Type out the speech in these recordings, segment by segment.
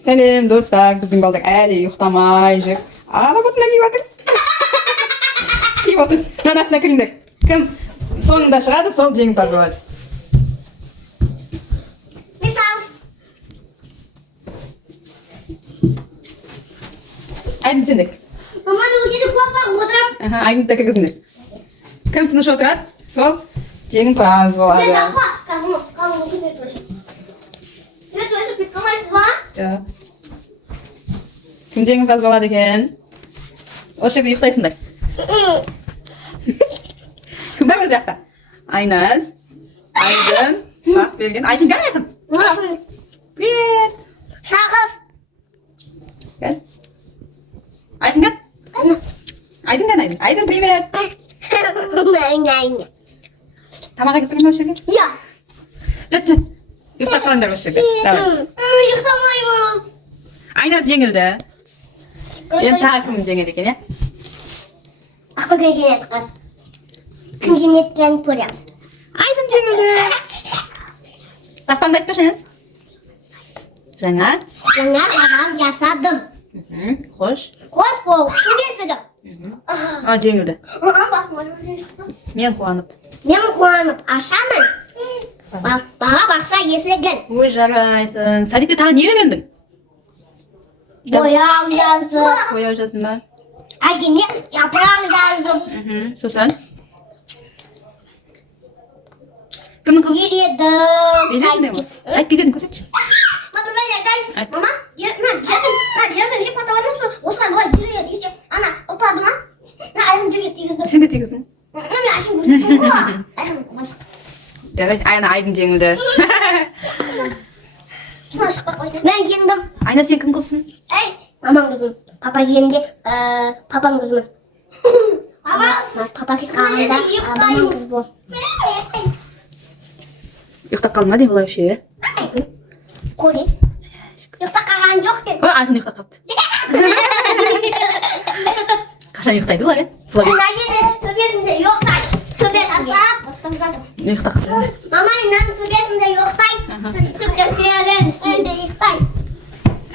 Сәлем, достар. Біздің балдар әлі ұйықтамай жүр. Работына киіп жатыр. Киіп отыр. Нанасына кіріңдер. Кім соңында шығады, сол жеңімпаз болады. Айдын сендер. Мама, мен сені көп бағып отырам. Айдын да кіргізіңдер. Кім тыныш отырады, сол жеңімпаз болады. Сен апа, қалың свет өшіп. Свет өшіп кетіп қалмайсыз ба? Жоқ. Кім жеңімпаз болады екен? Осы жерде ұйықтайсыңдар. Кім бар өз жақта? Айназ, Айдын, Бақберген. Айқын, кәл Айқын. Привет. Шағыз. Кәл. Айқын, кәл. Айдын, кәл Айдын. Айдын, привет. Тамаға кетіп ме осы жерге? Я. Жат. Ұйықтап қалыңдар осы жерге. Давай. Ұйықтамаймыз. Айназ жеңілді. Енді тағы кім жеңеді екен, е? Ақбөкен жеңеді қыз. Кім жеңеткен көреміз. Айдын жеңілді. Тақпаңды айтпашыңыз. Жаңа. Жаңа адам жасадым. Қош. Қос бол, күресігім. Жеңілді. Мен қуанып. Мен қуанып ашамын. Баға бақса есілген. Ой, жарайсың. Садикте тағы не үйрендің? Бояу жаздым. Бояу жаздың ба? Әкеме жапырақ жаздым. Сосын? Кімнің қызы? Үйредім. Үйрендің бе? Айт билетін көрсетші. Например, айтайыншы. Мама, жердің жеп аталарының осылай бұлай жерге тигізсе, ана ұтады ма? Айқын жерге тигізді. Сен де тегіздің. Мен айшын көрсеттім ғой. Айқын қойшы. Жарайды, Айдын жеңілді. Шuna шықпақ қойсын. Мен жеңдім. Айна, сен кім қызсың? Эй, мамам қызым. Папа келгенде папам қызымын. Папа қалғанда мамам қыз бол. Ұйықтап қалды ма дейм олай үшеуі? Көре. Ұйықтап қалған жоқ кен. Ой, Айқын ұйықтап қалыпты. Қашан ұйықтайды олар, е? Мына жерде төбесінде ұйықтайды. Төбе тастап, бастап жатыр. Ұйықтап қалсын. Мама, мынаның төбесінде ұйықтайды. Төбесінің үстінде ұйықтайды.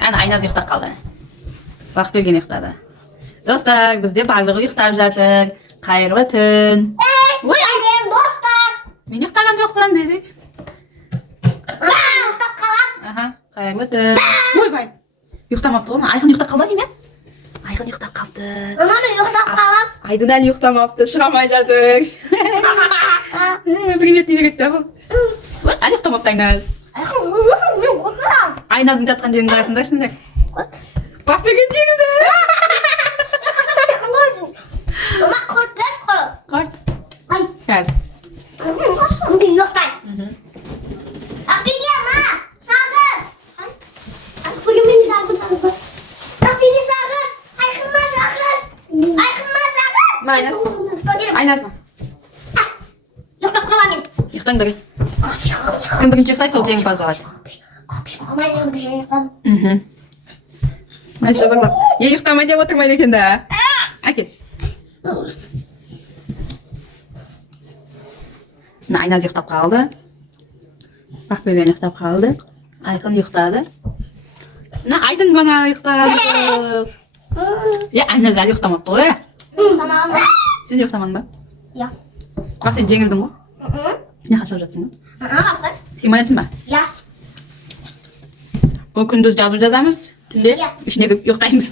Айназ ұйықтап қалды. Бақберген ұйықтады. Достар, бізде барлығы ұйықтап жатыр. Қайырлы түн. Ой, сәлем достар. Мен ұйықтаған жоқпын, десек. Ұйықтап қалам. Қайырлы түн. Ой, бай. Ұйықтамапты ғой. Айқын ұйықтап қалды екен, е? Айқын ұйықтап қалды. Мама, мен ұйықтап қалам. Айдын әлі ұйықтамапты, шығамай жатыр. Привет дей береді бұл. Әлі ұйықтамапты Айназ. Мен ұйықтам. Айназдың жатқан жерін қарасыңдарсыңдар. Бақберген жеңілді. Мама, қорпес қой. Қарт. Ай. Қазір. Мүмкін ұйықтайды. Ақберген, ма, сағыз. Ақберген, мен де сағыз. Ақберген, сағыз. Айқынма, сағыз. Айқынма, сағыз. Айназ. Айназ ма? Ұйықтап қалам мен. Ұйықтаңдар. Кім бірінші ұйықтайды, сол жеңімпаз болады. Мама, мен бір жер ұйықтадым. Айша барлап. Ұйықтамай деп отырмайды екен да. Әкел. Айназ ұйықтап қалды. Бақберген ұйықтап қалды. Айқын ұйықтады. Айдын ғана ұйықтады. Айназ әлі ұйықтамапты ғой. Ұйықтамаған ба? Сен ұйықтамадың ба? Я. Бірақ сен жеңілдің ғой. Не қашып жатсың ба? Бақсы? Симонетсің ба? Я. Бұл күндіз жазу жазамыз. Түнде Иә. ішіне кіріп ұйықтаймыз.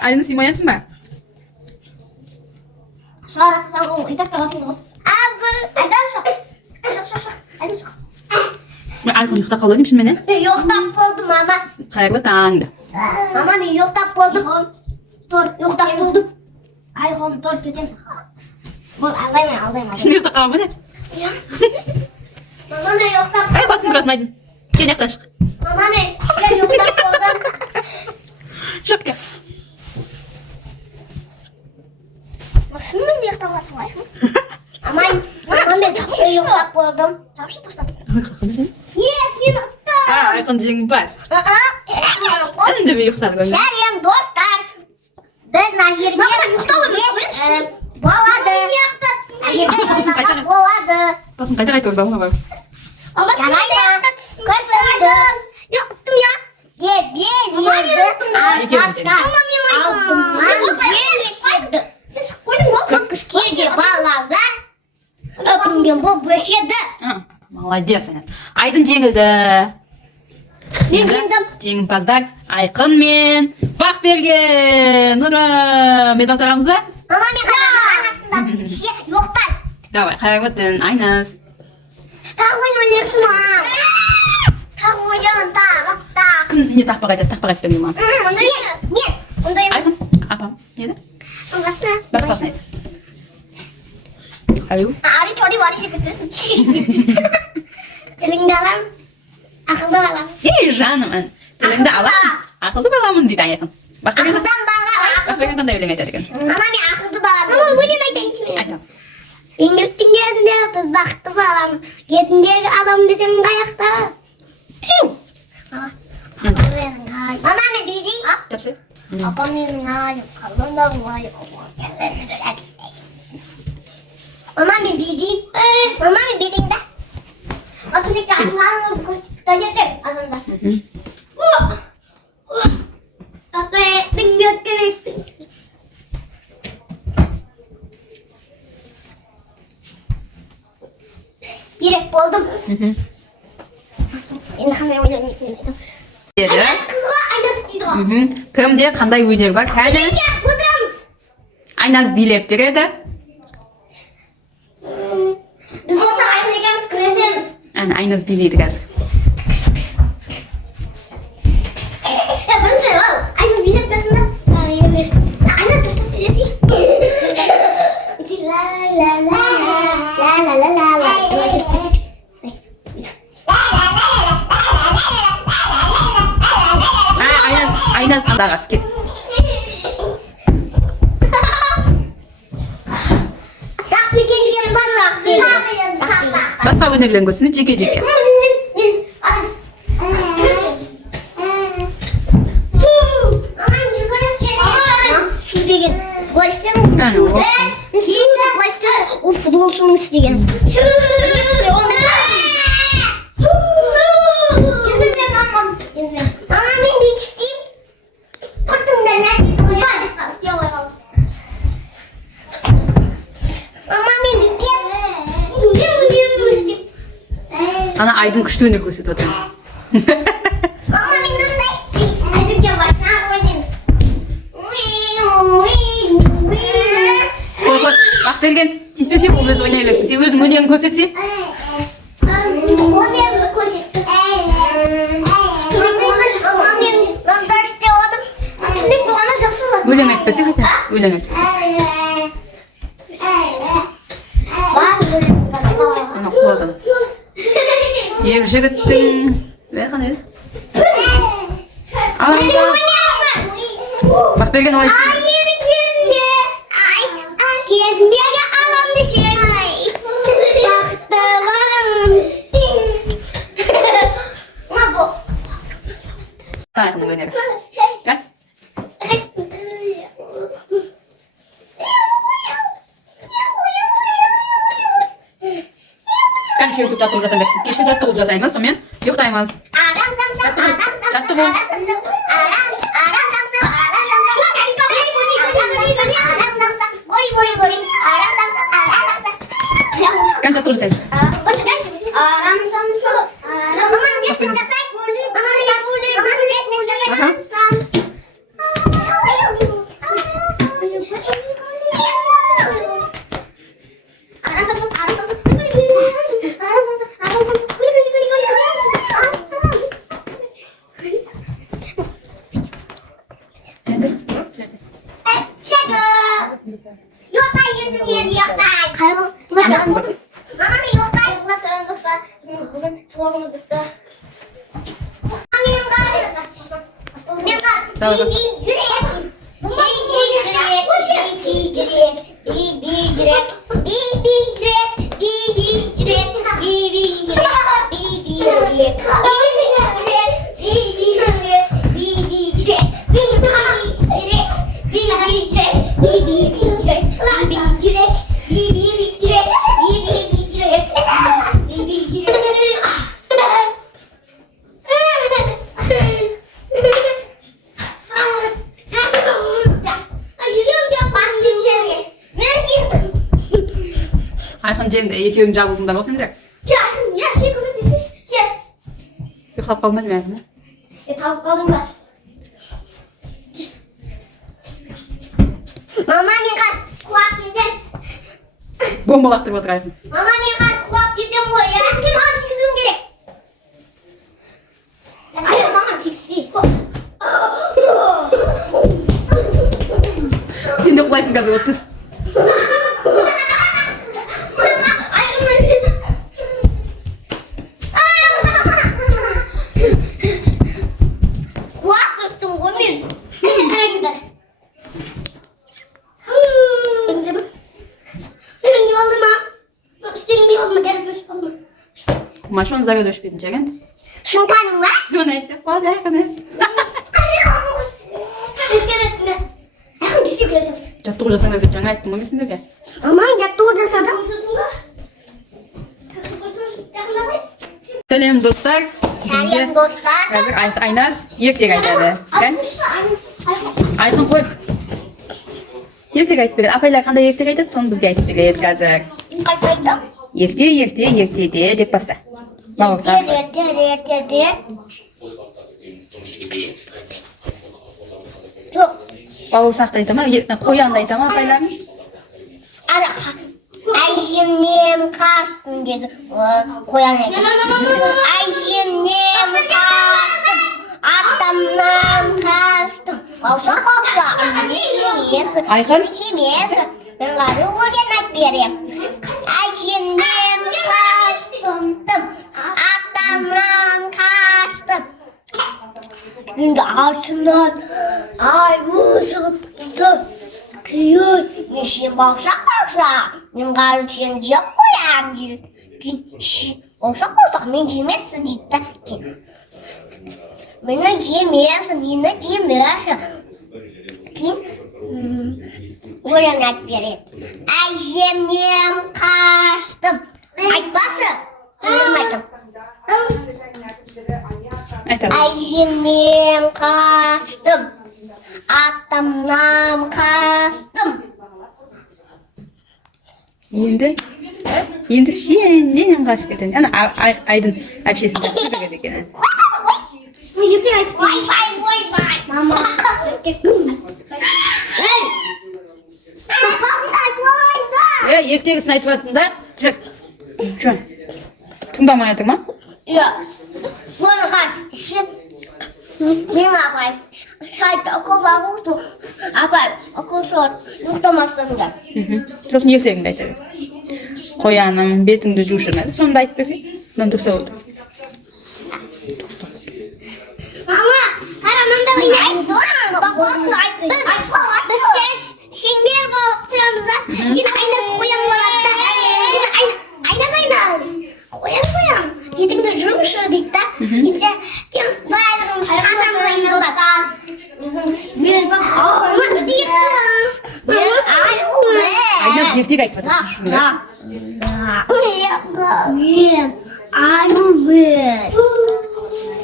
Айдын симонетсің ба? Шығарасың ол ұйықтап қалатын ғой. Айдан шық. Айдан шық. Айқын ұйықтап қалды деймін шынымен, Мен ұйықтап болдым, мама. қайырлы таңды. Мама, мен ұйықтап болдым. Тұр, ұйықтап болдым. Айқын, тұр, кетеміз. Бол, алдаймын. Шын ұйықтап қалған ба не? Мама, мен ұйықтап болдым. Басын тұрасын Айдын. Кен ұйықтан шық. Мама, мен ұйықтап болдым. Шық кел. Шынымен де ұйықтап жатыр ғой, Айқын. Мама, мен ұйықтап болдым. Жаушы тастап. Ұйықтап қалды сен? Мен ұйықтап. Айқын жеңімпаз. Үндемей ұйықтады ғой. Сәлем, достар. Біз мына жерге болады. Жерде болады. Басын қайта қайта орындауға бармыз. Жарайды. Көзімді. Ұйықтым, я. Молодец, Айназ. Айдын жеңілді. Мен жеңдім. Жеңімпаздар Айқын мен Бақберген. Ура! Медал тарамыз ба? Мама мен анасында ше жоқтан. Давай, қайғыттын, Айназ. Тағы ойнайсың ма? Тағы ойын, тағы. Кім не тақпақ айтады, тақпақ айтты ма? Ондай Айқын, апам, не еді? басына. Басқасын айт. Аю. Ари чори вари деп кетесің. Тіліңді алам, ақылды алам. Ей, жаным, тіліңді аламын, ақылды баламын дейді Айқын. Ақылдан бала, Бақберген қандай өлең айтады екен? Ана мен ақылды баламын. Ана өлең айтайын сен. Айтам. Еңгіліктің кезінде біз бақытты баламын. Кезіндегі адам десем қаяқты. Ана мен бейдей. Жапсы? Апам менің айым, қалдандағы айым. Ана мен бейдейм. Ана мен бейдейм да. Отынекте асыларыңызды көрсетіп кетер азанда. Апайдың өткіректі. Керек болдым. Енді қандай ойнайын етмейді. Айнасы қыз ғой, айнасы дейді ғой. Кімде қандай өнер бар? Кәді Неге отырамыз? Айназ билеп береді. Біз болсақ айқын екенбіз, күресеміз. Айназ билейді қазір. Бірінші, айнас билеп берсін да. Айнас дұрыстап билесің. Ла-ла-ла-ла-ла-ла-ла-ла-ла. Айназ андағасы кет. Басқа өнерлерін көрсін, жеке-жеке. Ол футболшының істеген. Ана Айдын күшті өнер көрсетіп отыр. Бақберген, тиіспесе ол өз ойнай берсін. Сен өзің өнерін көрсетсе? Өлең айтпесе қайта? Өлең айтпесе. Ана құладан. Ер жігіттің... Қандай еді? Бақберген олай істейді. Кезіндегі аламды сен бақытты балам. Айқын өнері. Гәл. Кәнше өтіп жаттығып жасаймыз. Кешке жаттығып жасаймыз, сонымен ұйықтаймыз. Kan jatuh di sini. Ayxın Cem de ekеуің жабылдыңдар ғой сендер. Gel ya sen köpekleşmiş. Gel. Ұйықтап қалмадым яғни. Tavuk kaldım ben. Mama ben kaç kulak yedim. Bomba lақтырып отыр Ayxın. Mama ben kaç kulak yedim bu ya. Sen bana tiksin gerek. Ya sen bana tiksi. Sen de құлайсың қазір от түс. Машон зага дөшпедің жеген. Шынқаның ба? Соны айтсақ болады Ayxın. Ескересіңді. Айқын кесе көресіңіз. Жаттығу жасаңдар деп жаңа айттым ғой мен сендерге. Аман жаттығу жасадым. Сәлем достар. Сәлем достар. Қазір Айназ ертек айтады. Ayxın қой. Ертек айтып береді. Апайлар қандай ертек айтады, соны бізге айтып береді қазір. Қайтайда? Ертеде деп баста. Бабок сақ. Ерте. Жоқ. Бабок сақты айта ма? Қоянды айта ма апайларын? Әжемнен қастым деді. Қоян айтты. Әжемнен қастым, атамнан қастым. Болса, Ayxın. Семесі. Мен ғады өлген айт берем. Әжемнен қастым, атамнан қастым. Енді алтыннан ай бұзыпты. Күйін неше бақса, мен ғады сен жеп қоям дейді. Болса, мен жемесі дейді. Мені жемесі. Кейін өлең айт береді. Әжемнен қаштым. Айтпасы. Өлең айтым. Айтады. Әжемнен қаштым. Атамнан қастым. Енді сенен қашып кетеді. Ана Айдын әпшесін жақсы көреді екен. Ертең айтып Ойбай. Мама. Ертегісін айтып басында. Жөн. Тыңдамай айтыр ма? Иә. Оны қаш. Мен апай. Шайта көбақ ұқты. Апай. Ақылсор. Ұқтамастыңдар. Сосын ертегіңді айтады. Қояным, бетіңді жушырмады. Сонда айтып берсең. Мен тұрса oldu. Mama, karamında oynayın. Biz şengel bağırtırımıza. Yine aynası koyan bağırtta. Yine aynaz. Koyan. Yedimde jurmuşu deyip de. Yine bağırırmış. Kasamıza oynuyorlar. Bizim nasıl diyorsun? Aynaz ертек айтып жатыр.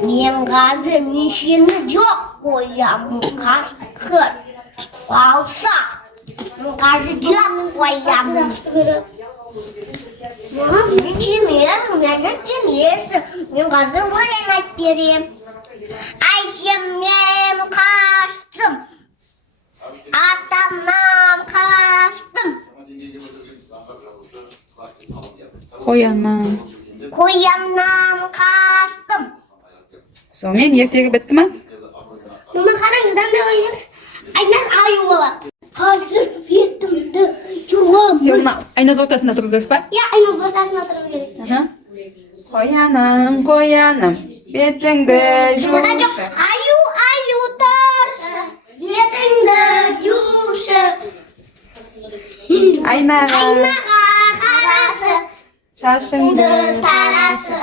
Мен қазір нешені жоқ қоямын қасқыр. Алса, мен қазір жоқ қоямын. Мен жемесің. Мен қазір өлең айтып берем. Әжемнен қаштым. Атамнан қаштым. Қоянам. Қастым. Сонымен ертегі бітті ма? Мама қараңыздан да ойнаңыз. Айназ аю бала. Қазір бетімді жуамын. Сен Айназ ортасында тұру керек па? Иә, Айназ ортасына тұру керек. Қоянам, бетіңді жушы. Аю таршы, бетіңді жушы. Айнаға қарашы, шашыңды тарашы.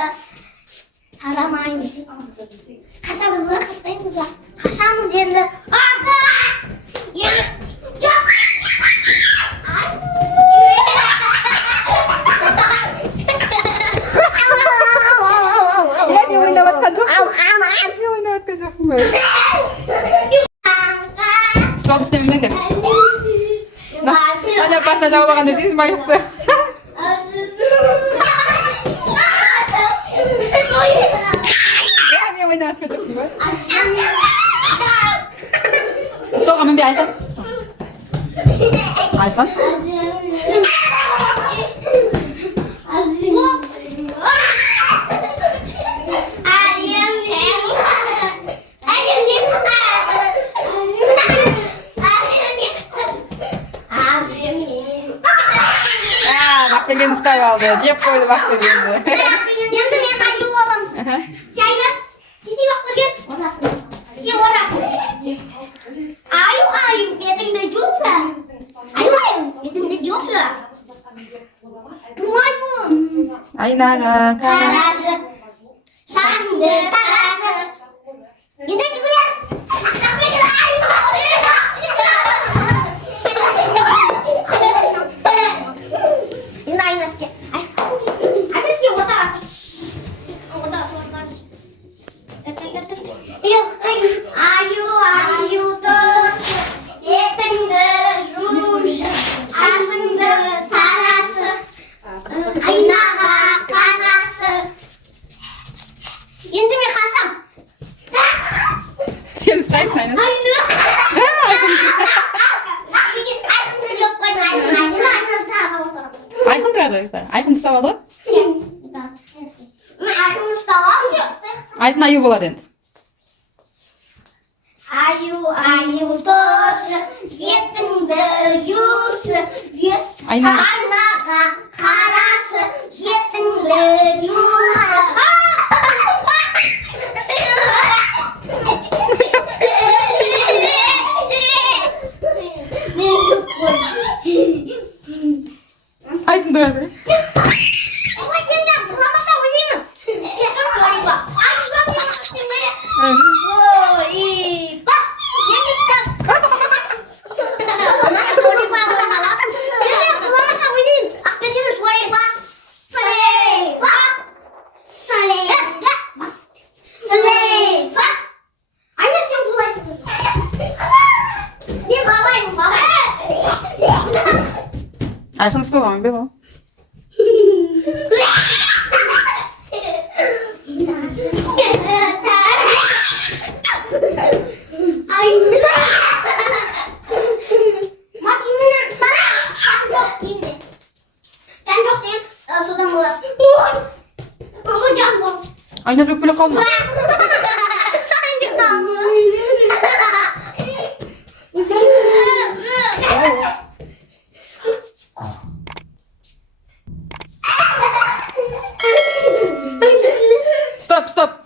Тарамаймыз. Қашамыз ба? Қашамыз енді. Ne oynayatқан жоқпын ғой. Стол істемеңдер. Ана басына жауып алған десеңіз байлықты. ne yapacaksın böyle? Aşkım. Sonra hemen bir iPhone. iPhone. Bak gelin ister aldı. Cep koydu bak gelin. Ay nana. Tarası. Sarısındı, tarası. Gidin çıkacağız. Ini ayo naski. Ay naski wata. Wata suasana. Ayu terus yetingde rush. Sarısındı, tarası. Aynaga karası. Şimdi mi kasam? Sen istersin aynen. Aynı. iPhone da iPhone ister aldı. iPhone ayı buladı. Ayu dur, yetimde yurt, Aynen. aynaga karası, yetimde yurt. iPhone da öyle. iPhone ister var mı be bu? Aynen çok bile kalma. Stop stop.